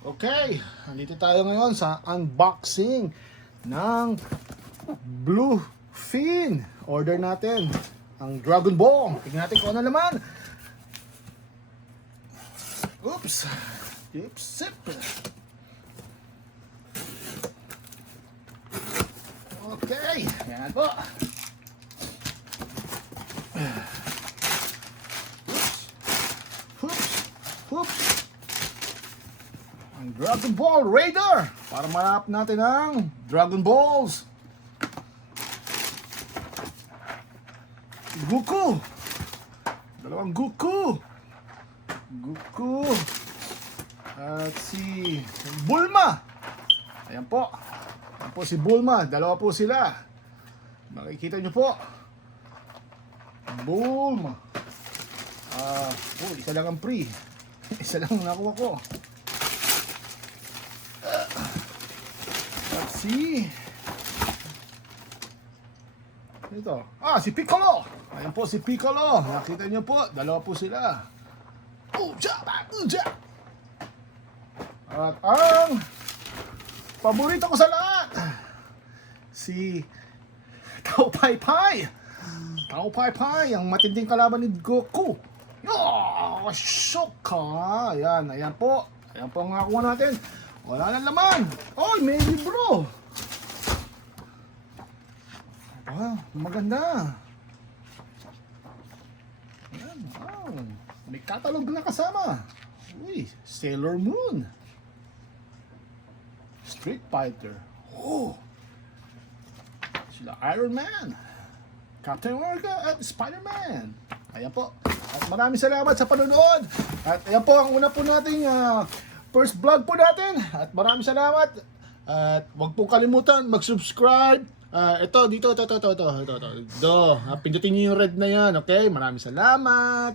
Okay, nandito tayo ngayon sa unboxing ng BlueFin. Order natin ang Dragon Ball. Tingnan natin kung ano naman. Oops. Oops. Sip. Okay, yan po. Oops. Oops. Ang Dragon Ball Raider para manap natin ang Dragon Balls. Goku. Dalawang Goku. Goku. At si Bulma. Ayan po. Ayan po si Bulma. Dalawa po sila. Makikita nyo po. Bulma. Isa lang ang free. Isa lang nakuha ko. Let's see. Ito. Si Piccolo. Ayan po si Piccolo. Nakita nyo po. Dalawa po sila. Uja. At ang paborito ko sa lahat. Si Tao Pai Pai. Tao Pai Pai. Ang matinding kalaban ni Goku. Shoka. Ayan po. Ayan po ang nakakuha natin. Wala na laman. May libro. Maganda. Ayan, wow. May catalog na kasama. Uy, Sailor Moon. Street Fighter. Sila Iron Man. Captain America at Spider-Man. Ayan po. At maraming salamat sa panonood. At ayan po ang una po nating first vlog po natin. At maraming salamat. At huwag po kalimutan mag-subscribe. Ito. Pindutin niyo yung red na yan. Okay? Maraming salamat.